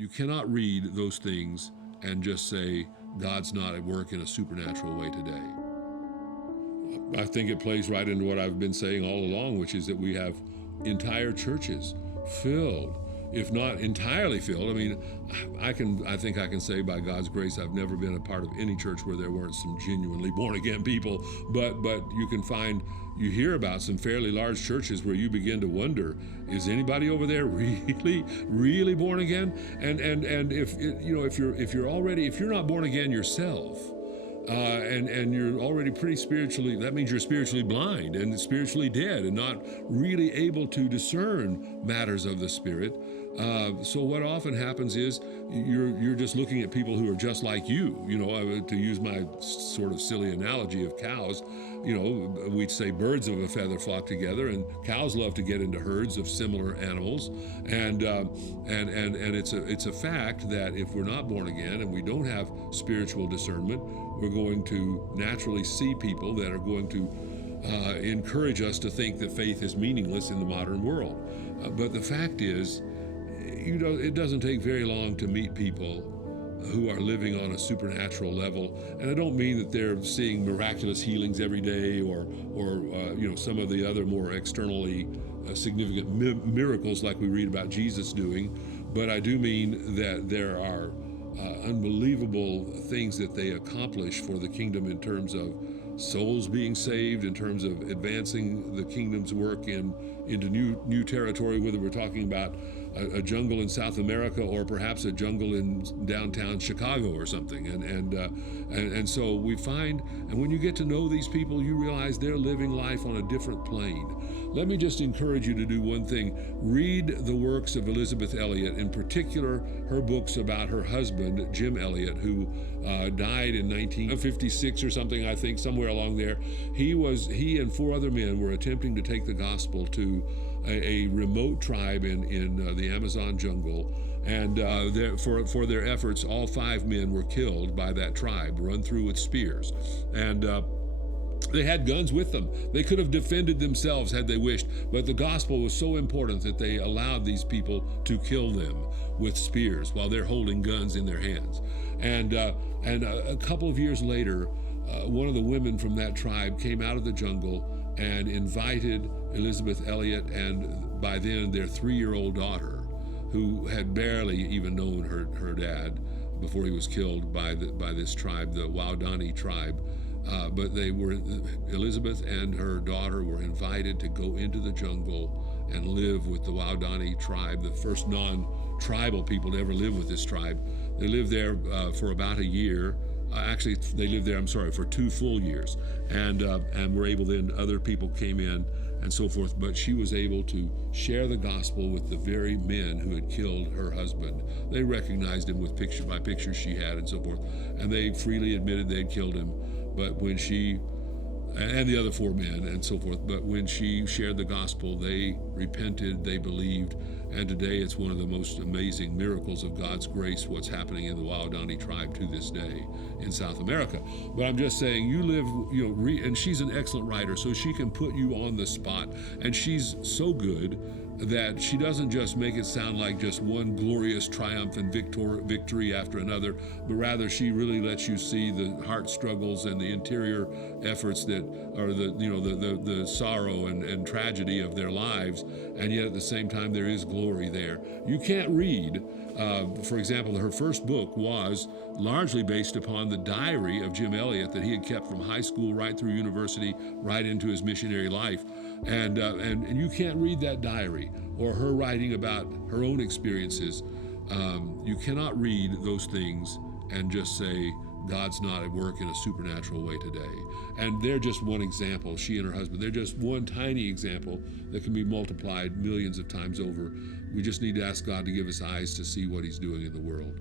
You cannot read those things and just say, God's not at work in a supernatural way today. I think it plays right into what I've been saying all along, which is that we have entire churches filled, if not entirely filled. I mean, I think I can say by God's grace, I've never been a part of any church where there weren't some genuinely born again people. But you hear about some fairly large churches where you begin to wonder, is anybody over there really born again? And if you're not born again yourself, and you're already pretty spiritually, that means you're spiritually blind and spiritually dead and not really able to discern matters of the Spirit. So what often happens is you're just looking at people who are just like you. To use my sort of silly analogy of cows, we'd say birds of a feather flock together, and cows love to get into herds of similar animals. And it's a fact that if we're not born again and we don't have spiritual discernment, we're going to naturally see people that are going to encourage us to think that faith is meaningless in the modern world. But the fact is, it doesn't take very long to meet people who are living on a supernatural level. And I don't mean that they're seeing miraculous healings every day or some of the other more externally significant miracles like we read about Jesus doing, but I do mean that there are unbelievable things that they accomplish for the kingdom in terms of souls being saved, in terms of advancing the kingdom's work into new territory, whether we're talking about a jungle in South America or perhaps a jungle in downtown Chicago or something. And so we find, and when you get to know these people, you realize they're living life on a different plane. Let me just encourage you to do one thing. Read the works of Elisabeth Elliot, in particular her books about her husband, Jim Elliot, who died in 1956 or something, I think, somewhere along there. He and 4 other men were attempting to take the gospel to a remote tribe in the Amazon jungle, and for their efforts, all 5 men were killed by that tribe, run through with spears. And they had guns with them. They could have defended themselves had they wished, but the gospel was so important that they allowed these people to kill them with spears while they're holding guns in their hands. And a couple of years later, one of the women from that tribe came out of the jungle and invited Elisabeth Elliot and by then their 3-year-old daughter, who had barely even known her dad before he was killed by this tribe, the Waodani tribe. But Elizabeth and her daughter were invited to go into the jungle and live with the Waodani tribe, the first non-tribal people to ever live with this tribe. They lived there for about a year. Actually, they lived there, for 2 full years. And were able then, other people came in and so forth. But she was able to share the gospel with the very men who had killed her husband. They recognized him with pictures she had and so forth. And they freely admitted they had killed him. But when and the other 4 men and so forth, but when she shared the gospel, they repented, they believed, and today it's one of the most amazing miracles of God's grace, what's happening in the Waodani tribe to this day in South America. But I'm just saying, you live, and she's an excellent writer, so she can put you on the spot, and she's so good that she doesn't just make it sound like just one glorious triumph and victory after another, but rather she really lets you see the heart struggles and the interior efforts that are the sorrow and tragedy of their lives, and yet at the same time there is glory there. You can't read, for example, her first book was largely based upon the diary of Jim Elliot that he had kept from high school right through university, right into his missionary life. And you can't read that diary or her writing about her own experiences. You cannot read those things and just say, God's not at work in a supernatural way today. And they're just one example, she and her husband. They're just one tiny example that can be multiplied millions of times over. We just need to ask God to give us eyes to see what He's doing in the world.